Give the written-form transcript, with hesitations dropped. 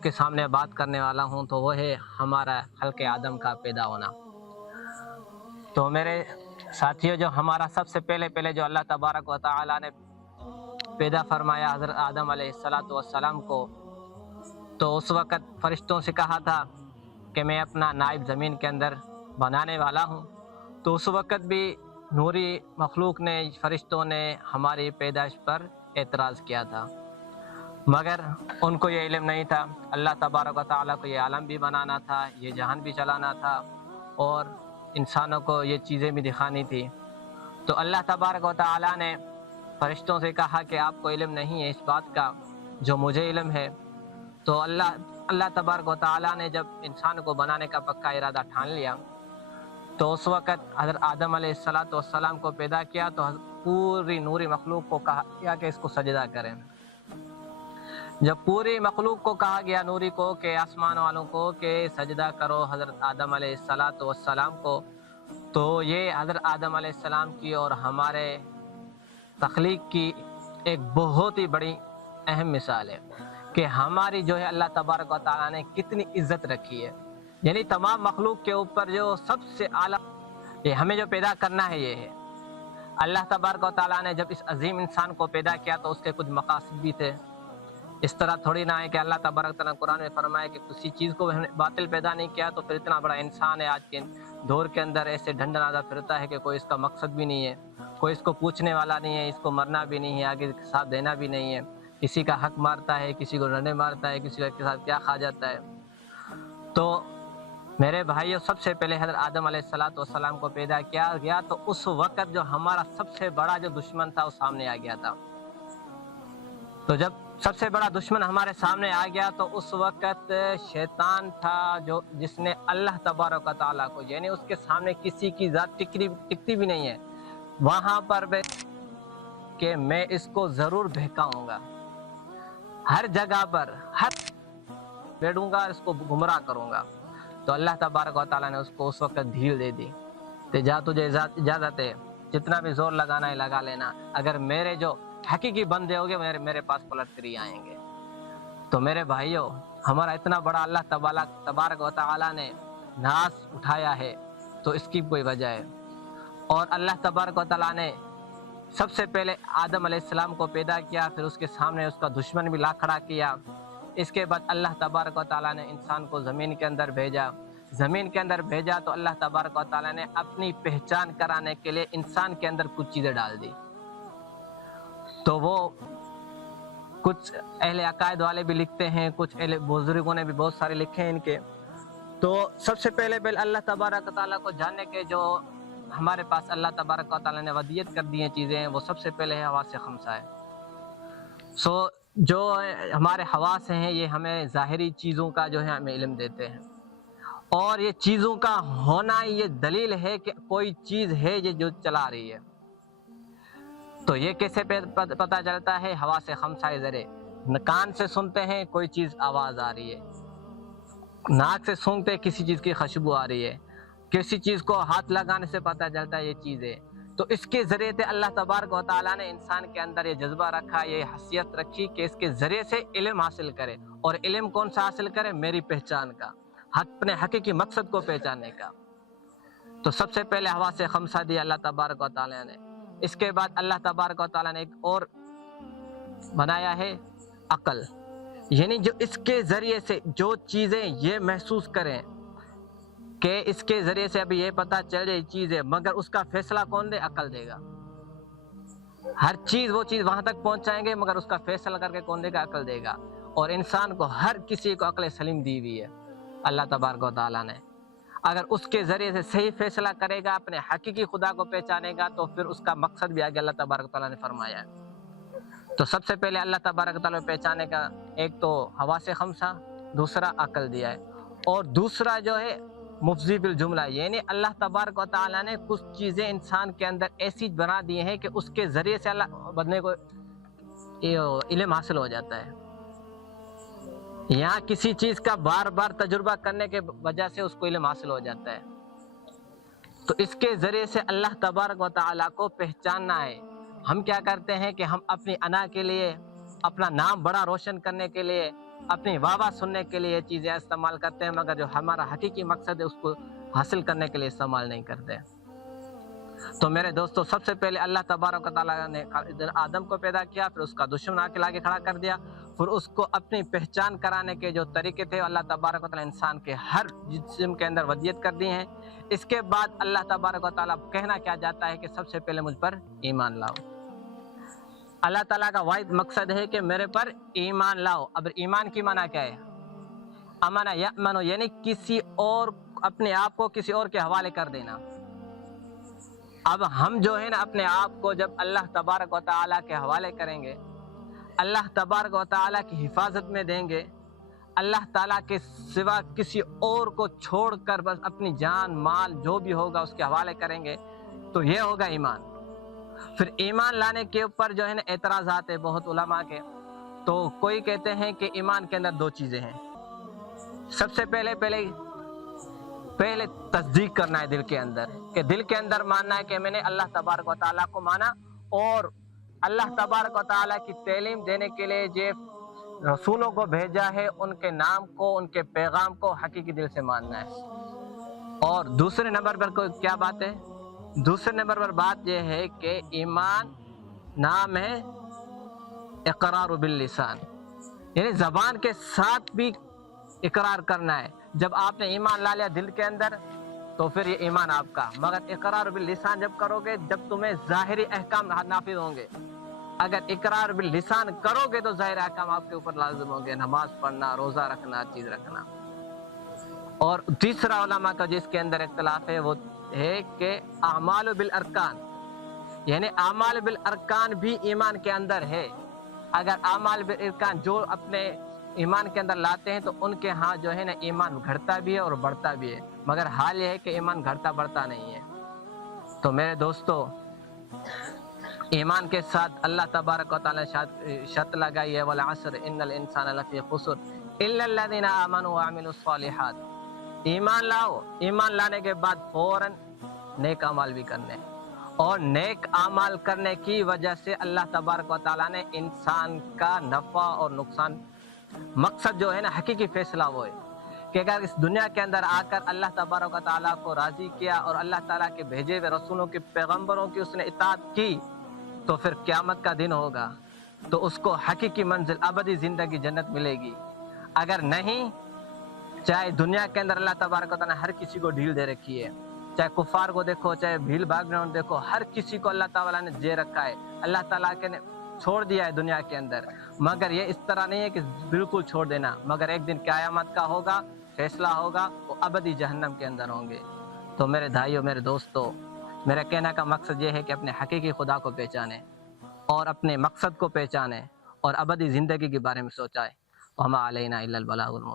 آپ کے سامنے بات کرنے والا ہوں تو وہ ہے ہمارا خلق آدم کا پیدا ہونا۔ تو میرے ساتھیوں، جو ہمارا سب سے پہلے جو اللہ تبارک و تعالی نے پیدا فرمایا حضرت آدم علیہ السلام کو، تو اس وقت فرشتوں سے کہا تھا کہ میں اپنا نائب زمین کے اندر بنانے والا ہوں۔ تو اس وقت بھی نوری مخلوق نے، فرشتوں نے ہماری پیدائش پر اعتراض کیا تھا، مگر ان کو یہ علم نہیں تھا۔ اللہ تبارک و تعالیٰ کو یہ عالم بھی بنانا تھا، یہ جہان بھی چلانا تھا، اور انسانوں کو یہ چیزیں بھی دکھانی تھی۔ تو اللہ تبارک و تعالیٰ نے فرشتوں سے کہا کہ آپ کو علم نہیں ہے اس بات کا جو مجھے علم ہے۔ تو اللہ تبارک و تعالیٰ نے جب انسان کو بنانے کا پکا ارادہ ٹھان لیا، تو اس وقت حضرت آدم علیہ السلام کو پیدا کیا، تو پوری نوری مخلوق کو کہا گیا کہ اس کو سجدہ کریں۔ جب پوری مخلوق کو کہا گیا، نوری کو، کہ آسمان والوں کو کہ سجدہ کرو حضرت آدم علیہ السلام کو، تو یہ حضرت آدم علیہ السلام کی اور ہمارے تخلیق کی ایک بہت ہی بڑی اہم مثال ہے کہ ہماری جو ہے اللہ تبارک و تعالیٰ نے کتنی عزت رکھی ہے۔ یعنی تمام مخلوق کے اوپر جو سب سے اعلیٰ یہ ہمیں جو پیدا کرنا ہے یہ ہے۔ اللہ تبارک و تعالیٰ نے جب اس عظیم انسان کو پیدا کیا تو اس کے کچھ مقاصد بھی تھے۔ اس طرح تھوڑی نہ ہے کہ اللہ تبارک تعالیٰ قرآن میں فرمائے کہ کسی چیز کو باطل پیدا نہیں کیا تو پھر اتنا بڑا انسان ہے آج کے دور کے اندر ایسے ڈھنڈنادا پھرتا ہے کہ کوئی اس کا مقصد بھی نہیں ہے، کوئی اس کو پوچھنے والا نہیں ہے، اس کو مرنا بھی نہیں ہے، آگے ساتھ دینا بھی نہیں ہے، کسی کا حق مارتا ہے، کسی کو ڈنڈے مارتا ہے، کسی کے ساتھ کیا کھا جاتا ہے۔ تو میرے بھائیوں، سب سے پہلے حضرت آدم علیہ السلام کو پیدا کیا گیا تو اس وقت جو ہمارا سب سے بڑا جو دشمن تھا وہ سامنے آ گیا تھا۔ تو جب سب سے بڑا دشمن ہمارے سامنے آ گیا تو اس وقت شیطان تھا جس نے اللہ تبارک و تعالیٰ کو، یعنی اس کے سامنے کسی کی ذات ٹکتی بھی نہیں ہے، وہاں پر کہ میں اس کو ضرور بہکاؤں گا، ہر جگہ پر بیٹھوں گا، اس کو گمراہ کروں گا۔ تو اللہ تبارک و تعالیٰ نے اس کو اس وقت ڈھیل دے دی کہ جا تجھے اجازت ہے، جتنا بھی زور لگانا ہے لگا لینا، اگر میرے جو حقیقی بندے ہوگے میرے پاس پلٹ کر ہی آئیں گے۔ تو میرے بھائیوں، ہمارا اتنا بڑا اللہ تبارک و تعالیٰ نے ناز اٹھایا ہے تو اس کی کوئی وجہ ہے۔ اور اللہ تبارک و تعالیٰ نے سب سے پہلے آدم علیہ السلام کو پیدا کیا، پھر اس کے سامنے اس کا دشمن بھی لا کھڑا کیا۔ اس کے بعد اللہ تبارک و تعالیٰ نے انسان کو زمین کے اندر بھیجا تو اللہ تبارک و تعالیٰ نے اپنی پہچان کرانے کے لیے انسان کے اندر کچھ چیزیں ڈال دی۔ تو وہ کچھ اہل عقائد والے بھی لکھتے ہیں، کچھ اہل بزرگوں نے بھی بہت سارے لکھے ہیں ان کے۔ تو سب سے پہلے اللہ تبارک و تعالیٰ کو جاننے کے جو ہمارے پاس اللہ تبارک و تعالیٰ نے ودیت کر دی ہیں چیزیں ہیں، وہ سب سے پہلے ہے حواس خمسہ ہے۔ جو ہمارے حواس ہیں یہ ہمیں ظاہری چیزوں کا جو ہے ہمیں علم دیتے ہیں، اور یہ چیزوں کا ہونا یہ دلیل ہے کہ کوئی چیز ہے جو چلا رہی ہے۔ تو یہ کیسے پتہ چلتا ہے؟ حواس خمسہ ذریعے کان سے سنتے ہیں کوئی چیز آواز آ رہی ہے، ناک سے سونگتے کسی چیز کی خوشبو آ رہی ہے، کسی چیز کو ہاتھ لگانے سے پتہ چلتا ہے یہ چیز ہے۔ تو اس کے ذریعے سے اللہ تبارک و تعالیٰ نے انسان کے اندر یہ جذبہ رکھا، یہ حیثیت رکھی کہ اس کے ذریعے سے علم حاصل کرے۔ اور علم کون سا حاصل کرے؟ میری پہچان کا، اپنے حقیقی مقصد کو پہچاننے کا۔ تو سب سے پہلے حواس خمسہ دیا اللہ تبارک و تعالیٰ نے۔ اس کے بعد اللہ تبارک و تعالیٰ نے ایک اور بنایا ہے عقل، یعنی جو اس کے ذریعے سے جو چیزیں یہ محسوس کریں کہ اس کے ذریعے سے ابھی یہ پتہ چل جائے چیز ہے، مگر اس کا فیصلہ کون دے؟ عقل دے گا۔ ہر چیز وہ چیز وہاں تک پہنچائیں گے مگر اس کا فیصلہ کر کے کون دے گا؟ عقل دے گا۔ اور انسان کو ہر کسی کو عقل سلیم دی ہوئی ہے اللہ تبارک و تعالیٰ نے۔ اگر اس کے ذریعے سے صحیح فیصلہ کرے گا، اپنے حقیقی خدا کو پہچانے گا، تو پھر اس کا مقصد بھی آگے اللہ تبارک و تعالیٰ نے فرمایا ہے۔ تو سب سے پہلے اللہ تبارک و تعالیٰ پہچانے کا ایک تو حواس خمسہ، دوسرا عقل دیا ہے، اور دوسرا جو ہے مفضی بالجملہ، یعنی اللہ تبارک و تعالیٰ نے کچھ چیزیں انسان کے اندر ایسی بنا دی ہیں کہ اس کے ذریعے سے اللہ بندے کو علم حاصل ہو جاتا ہے۔ یہاں کسی چیز کا بار بار تجربہ کرنے کے وجہ سے اس کو علم حاصل ہو جاتا ہے۔ تو اس کے ذریعے سے اللہ تبارک و تعالیٰ کو پہچاننا ہے۔ ہم کیا کرتے ہیں کہ ہم اپنی انا کے لیے، اپنا نام بڑا روشن کرنے کے لیے اپنی واہ واہ سننے کے لیے یہ چیزیں استعمال کرتے ہیں، مگر جو ہمارا حقیقی مقصد ہے اس کو حاصل کرنے کے لیے استعمال نہیں کرتے۔ تو میرے دوستو، سب سے پہلے اللہ تبارک و تعالیٰ نے آدم کو پیدا کیا، پھر اس کا دشمن آ کے لاگے کھڑا کر دیا، پھر اس کو اپنی پہچان کرانے کے جو طریقے تھے اللہ تبارک و تعالیٰ انسان کے ہر جسم کے اندر ودیت کر دی ہیں۔ اس کے بعد اللہ تبارک و تعالیٰ کہنا کیا جاتا ہے کہ سب سے پہلے مجھ پر ایمان لاؤ۔ اللہ تعالیٰ کا واحد مقصد ہے کہ میرے پر ایمان لاؤ۔ اب ایمان کی معنی کیا ہے؟ امن یأمن، یعنی کسی اور، اپنے آپ کو کسی اور کے حوالے کر دینا۔ اب ہم جو ہے نا اپنے آپ کو جب اللہ تبارک و تعالیٰ کے حوالے کریں گے، اللہ تبارک و تعالیٰ کی حفاظت میں دیں گے، اللہ تعالیٰ کے سوا کسی اور کو چھوڑ کر بس اپنی جان مال جو بھی ہوگا اس کے حوالے کریں گے، تو یہ ہوگا ایمان۔ پھر ایمان لانے کے اوپر جو ہے نا اعتراضات ہیں بہت علماء کے۔ تو کوئی کہتے ہیں کہ ایمان کے اندر دو چیزیں ہیں۔ سب سے پہلے تصدیق کرنا ہے دل کے اندر، کہ دل کے اندر ماننا ہے کہ میں نے اللہ تبارک و تعالیٰ کو مانا، اور اللہ تبارک و تعالیٰ کی تعلیم دینے کے لیے جو رسولوں کو بھیجا ہے ان کے نام کو، ان کے پیغام کو حقیقی دل سے ماننا ہے۔ اور دوسرے نمبر پر کوئی کیا بات ہے؟ دوسرے نمبر پر بات یہ ہے کہ ایمان نام ہے اقرار باللسان، یعنی زبان کے ساتھ بھی اقرار کرنا ہے۔ جب آپ نے ایمان لا لیا دل کے اندر تو پھر یہ ایمان آپ کا، مگر اقرار باللسان جب کرو گے جب تمہیں ظاہری احکام نافذ ہوں گے۔ اگر اقرار باللسان کرو گے تو ظاہر احکام آپ کے اوپر لازم ہوں گے، نماز پڑھنا، روزہ رکھنا، چیز رکھنا۔ اور تیسرا علماء کا جس کے اندر اختلاف ہے وہ ہے کہ اعمال بالارکان، یعنی اعمال بالارکان بھی ایمان کے اندر ہے۔ اگر اعمال بالارکان جو اپنے ایمان کے اندر لاتے ہیں تو ان کے ہاں جو ہے نا ایمان گھٹتا بھی ہے اور بڑھتا بھی ہے، مگر حال یہ ہے کہ ایمان گھٹتا بڑھتا نہیں ہے۔ تو میرے دوستو، ایمان کے ساتھ اللہ تبارک و تعالیٰ شرط لگائی ہے والعصر ان الانسان لفی خسر الا الذین آمنوا وعملوا الصالحات۔ ایمان لاؤ، ایمان لانے کے بعد فوراً نیک اعمال بھی کرنے، اور نیک اعمال کرنے کی وجہ سے اللہ تبارک و تعالیٰ نے انسان کا نفع اور نقصان، مقصد جو ہے نا حقیقی فیصلہ وہ ہے کہ اگر اس دنیا کے اندر آ کر اللہ تبارک و تعالیٰ کو راضی کیا اور اللہ تعالیٰ کے بھیجے ہوئے رسولوں کے پیغمبروں کی اس نے اطاعت کی تو پھر قیامت کا دن ہوگا تو اس کو حقیقی منزل ابدی زندگی جنت ملے گی۔ اگر نہیں، چاہے دنیا کے اندر اللہ تبارک و تعالیٰ نے ہر کسی کو ڈھیل دے رکھی ہے، چاہے کفار کو دیکھو، چاہے بھیل بیک گراؤنڈ دیکھو، ہر کسی کو اللہ تعالیٰ نے دے رکھا ہے، اللہ تعالیٰ کے نے چھوڑ دیا ہے دنیا کے اندر۔ مگر یہ اس طرح نہیں ہے کہ بالکل چھوڑ دینا، مگر ایک دن قیامت کا ہوگا، فیصلہ ہوگا، وہ ابدی جہنم کے اندر ہوں گے۔ تو میرے بھائیو، میرے دوستو، میرا کہنے کا مقصد یہ ہے کہ اپنے حقیقی خدا کو پہچانیں اور اپنے مقصد کو پہچانیں اور ابدی زندگی کے بارے میں سوچائیں۔ وما علینا الا البلاغ المبین۔